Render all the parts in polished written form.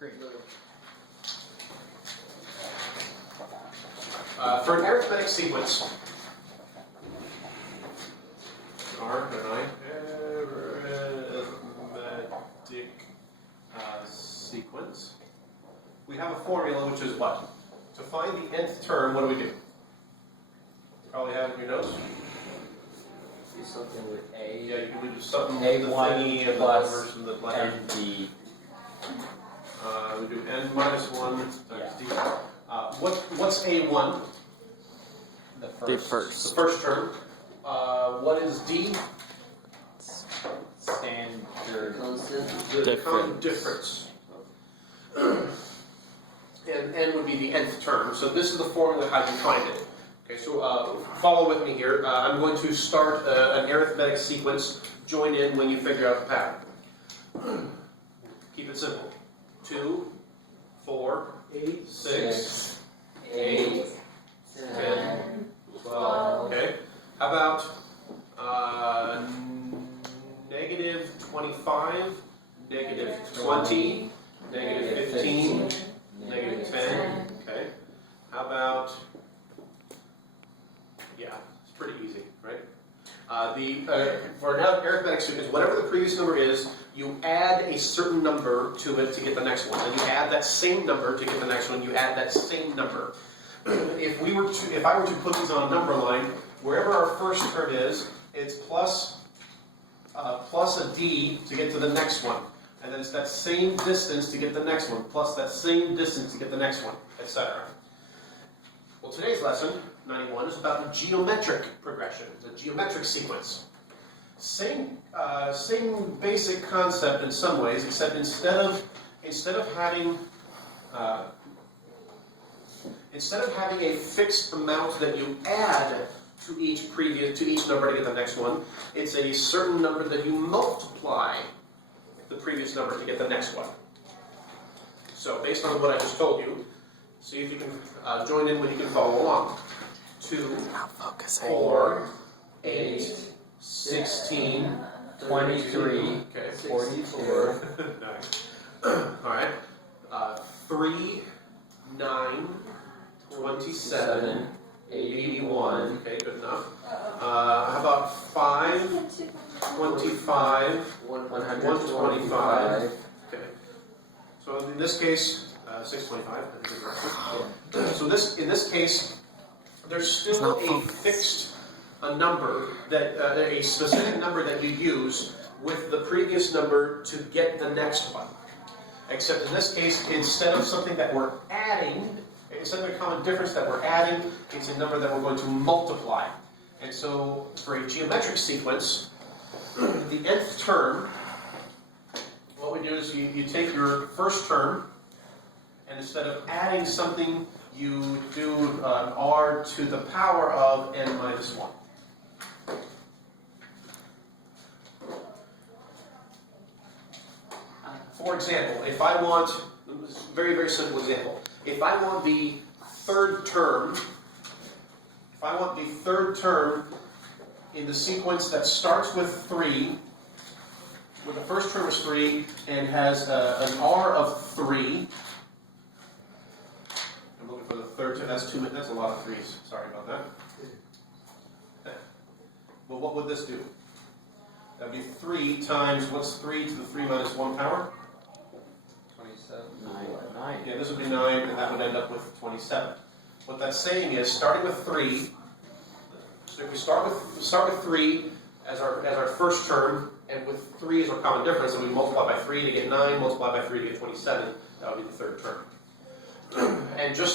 Great. For an arithmetic sequence, arithmetic sequence, we have a formula which is what? To find the nth term, what do? You probably have it in your notes. Do something with A. Yeah, you can do something with the A1 thingy and the plus numbers and the letter. ND. We do n minus 1 times d. What's A1? The The first. The first term. What is d? Standard. The common difference. And n would be the nth term. So this is the formula how you find it. Okay, so follow with me here. I'm going to start an arithmetic sequence. Join in when you figure out the pattern. Keep it simple. 2, 4, 6, 8, 10, 12. Okay. How about negative 25, negative 20, negative 15, negative 10. Okay. How about, yeah, it's pretty easy, right? For an arithmetic sequence, whatever the previous number is, you add a certain number to it to get the next one. And you add that same number to get the next one. You add that same number. If I were to put these on a number line, wherever our first term is, it's plus a d to get to the next one. And then it's that same distance to get the next one, plus that same distance to get the next one, etc. Well, today's lesson, 91, is about the geometric progression, the geometric sequence. Same basic concept in some ways, except instead of having a fixed amount that you add to each number to get the next one, it's a certain number that you multiply the previous number to get the next one. So based on what I just told you, see if you can join in when you can follow along. 2, 4, 8, 16, 23, okay, 44. Nice. Alright. 3, 9, 27, 81. Okay, good enough. How about 5, 25, 125. Okay. So in this case, 625. So in this case, there's still a fixed number that a specific number that you use with the previous number to get the next one. Except in this case, instead of something that we're adding, instead of a common difference that we're adding, it's a number that we're going to multiply. And so for a geometric sequence, the nth term, what we do is you take your first term, and instead of adding something, you do an r to the power of n minus 1. For example, if I want, very, very simple example, if I want the third term in the sequence that starts with 3, where the first term is 3 and has an r of 3, I'm looking for the third term, that's a lot of 3's, sorry about that. But what would this do? That would be 3 times, what's 3 to the 3 minus 1 power? 9. Yeah, this would be 9, and that would end up with 27. What that's saying is, starting with 3, so if we start with 3 as our first term, and with 3 as our common difference, and we multiply by 3 to get 9, multiply by 3 to get 27, that would be the third term. And in the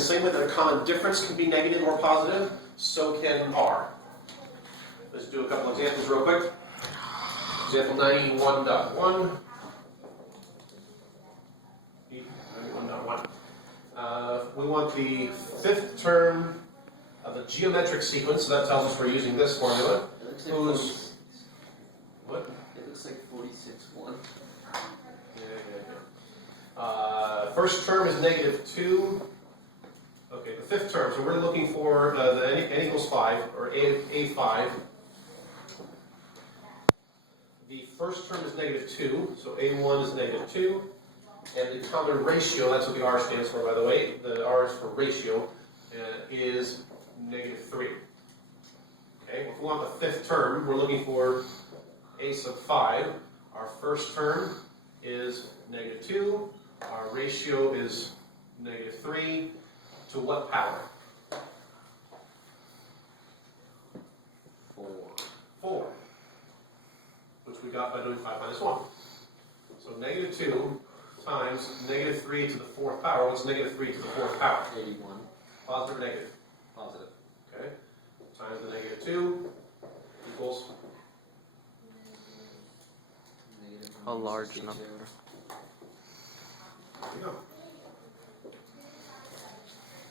same way that a common difference can be negative or positive, so can r. Let's do a couple examples real quick. Example 91.1. 91.1. We want the fifth term of the geometric sequence, so that tells us we're using this formula. It looks like 46. What? It looks like 46.1. First term is negative 2. Okay, the fifth term, so we're looking for the n equals 5, or a5. The first term is -2, so A1 is -2. And the common ratio, that's what the R stands for, by the way, the R is for ratio, is -3. Okay, if we want the fifth term, we're looking for A sub 5. Our first term is -2. Our ratio is -3. To what power? 4. Which we got by doing 5 minus 1. So -2 times -3 to the 4th power. What's -3 to the 4th power? 81. Positive or negative? Positive. Okay. Times the -2 equals Negative A large 162. number. there you go.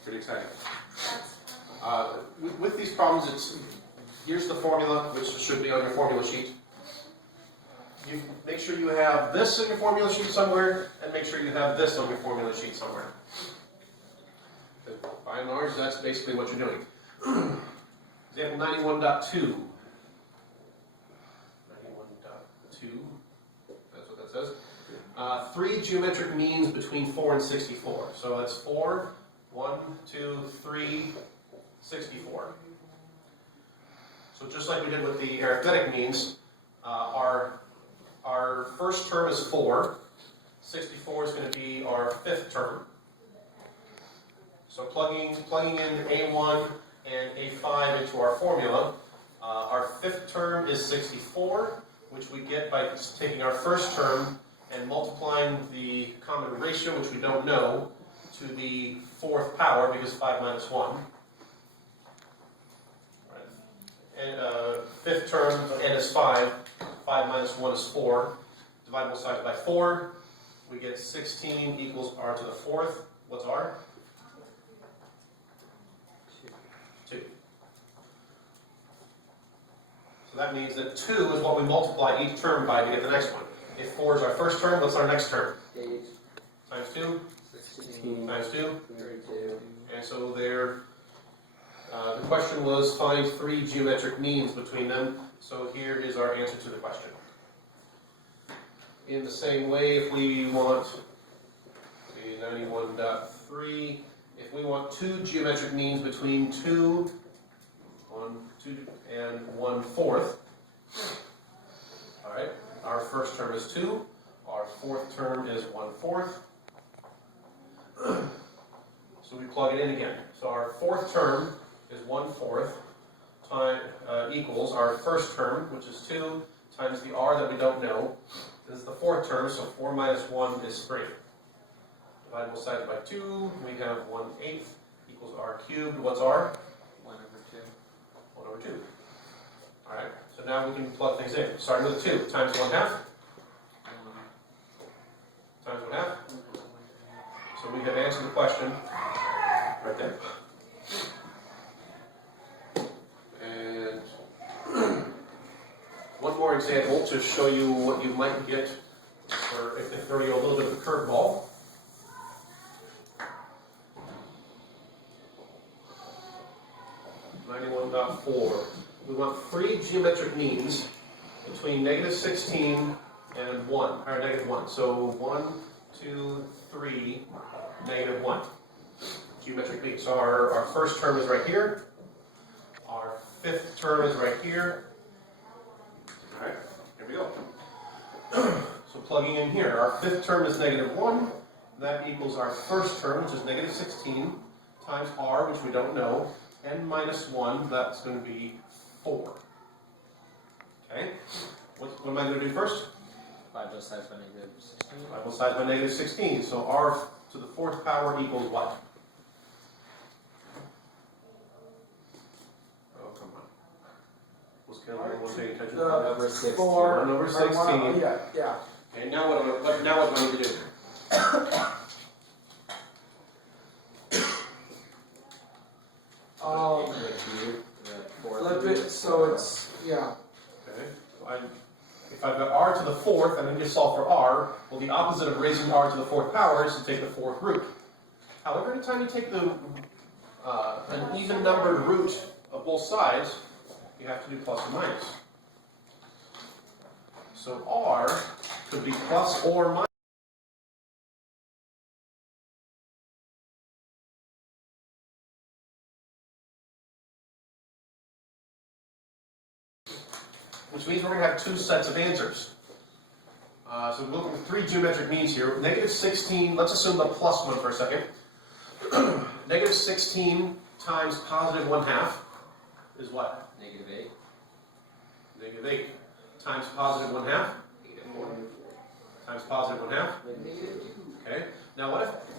Pretty exciting. With these problems, here's the formula, which should be on your formula sheet. You make sure you have this in your formula sheet somewhere, and make sure you have this on your formula sheet somewhere. By and large, that's basically what you're doing. Example 91.2. 91.2. That's what that says. 3 geometric means between 4 and 64. So that's 4, 1, 2, 3, 64. So just like we did with the arithmetic means, our first term is 4. 64 is going to be our fifth term. So plugging in A1 and A5 into our formula, our fifth term is 64, which we get by taking our first term and multiplying the common ratio, which we don't know, to the 4th power, because 5 minus 1. Right. And fifth term, n is 5. 5 minus 1 is 4. Divide both sides by 4. We get 16 equals r to the 4th. What's r? 2. So that means that 2 is what we multiply each term by to get the next one. If 4 is our first term, what's our next term? 8. Times 2? 16. Times 2? 32. And so there, the question was find 3 geometric means between them. So here is our answer to the question. In the same way, if we want, see, 91.3, if we want 2 geometric means between 2 and 1/4, all right, our first term is 2, our fourth term is 1/4. So we plug it in again. So our fourth term is 1/4 equals our first term, which is 2, times the r that we don't know. This is the fourth term, so 4 minus 1 is 3. Divide both sides by 2, we have 1/8 equals r cubed. What's r? 1 over 2. 1 over 2. All right, so now we can plug things in. Starting with 2 times 1/2 times 1/2. So we have answered the question right there. And one more example to show you what you might get, or if they throw you a little bit of a curveball. (91.4). We want 3 geometric means between -16 and 1, or -1. So 1, 2, 3, -1. Geometric mean. So our first term is right here. Our fifth term is right here. All right, here we go. So plugging in here, our fifth term is -1. That equals our first term, which is -16, times r, which we don't know, n minus 1, that's going to be 4. Okay, what am I going to do first? 5 both sides by -16. 5 both sides by -16. So r to the 4th power equals what? Oh, come on. Was Calvin the one paying attention? Over 16. 1 over 16. Yeah. Okay, now what do I need to do? Flip it so it's, yeah. Okay, so if I've got r to the 4th, I'm going to solve for r. Well, the opposite of raising r to the 4th power is to take the 4th root. However, anytime you take an even numbered root of both sides, you have to do plus or minus. So R could be plus or minus. Which means we're going to have two sets of answers. So we're looking at three geometric means here. Negative 16, let's assume the plus one for a second. Negative 16 times positive 1/2 is what? Negative 8. Negative 8 times positive 1/2 times positive 1/2. Okay. Now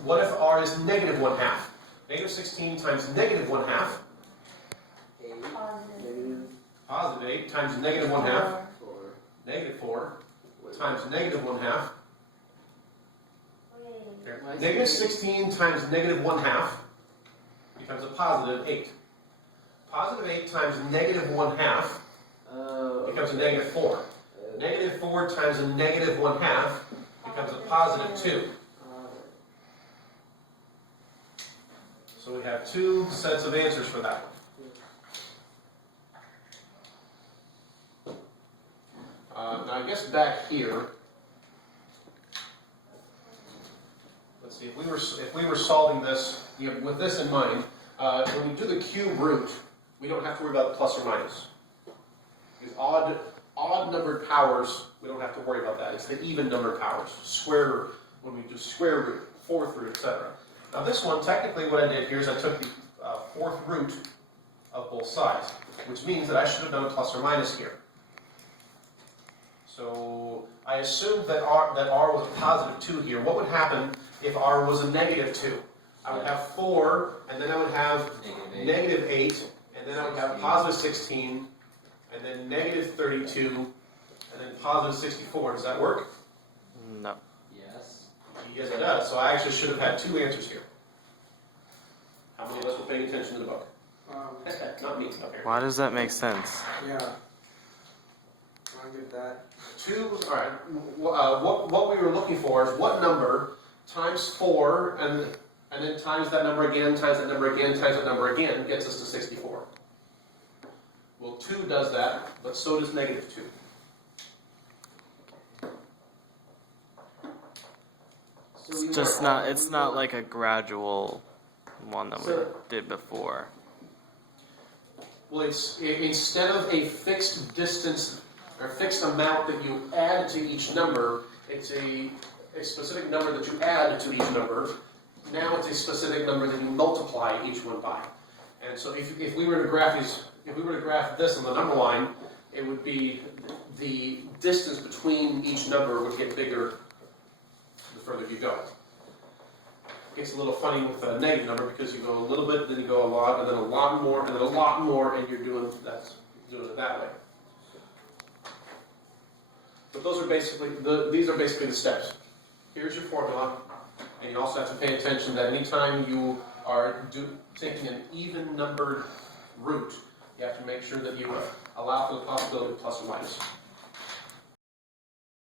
what if R is negative 1/2? Negative 16 times negative 1/2. Positive 8 times negative 1/2. Negative 4 times negative 1/2. Okay. Negative 16 times negative 1/2 becomes a positive 8. Positive 8 times negative 1/2 becomes a negative 4. Negative 4 times a negative 1/2 becomes a positive 2. So we have two sets of answers for that one. Now I guess back here, let's see, if we were solving this, with this in mind, when we do the cube root, we don't have to worry about plus or minus. Because odd numbered powers, we don't have to worry about that. It's the even numbered powers. Square, when we do square root, fourth root, etc. Now this one, technically what I did here is I took the fourth root of both sides, which means that I should have done a plus or minus here. So I assumed that R was a positive 2 here. What would happen if R was a negative 2? I would have 4, and then I would have negative 8, and then I would have positive 16, and then negative 32, and then positive 64. Does that work? No. Yes. Yes, it does. So I actually should have had two answers here. How many of us were paying attention to the book? Not me, up here. Why does that make sense? Yeah. I get that. Two, all right. What we were looking for is what number times 4 and then times that number again, times that number again, times that number again gets us to 64. Well, 2 does that, but so does negative 2. It's not like a gradual one that we did before. Well, instead of a fixed distance or fixed amount that you add to each number, it's a specific number that you add to each number. Now it's a specific number that you multiply each one by. And so if we were to graph this on the number line, it would be the distance between each number would get bigger the further you go. It gets a little funny with a negative number because you go a little bit, then you go a lot, and then a lot more, and then a lot more, and you're doing it that way. But those are basically these are basically the steps. Here's your formula, and you also have to pay attention that anytime you are taking an even numbered root, you have to make sure that you allow for the possibility of plus or minus.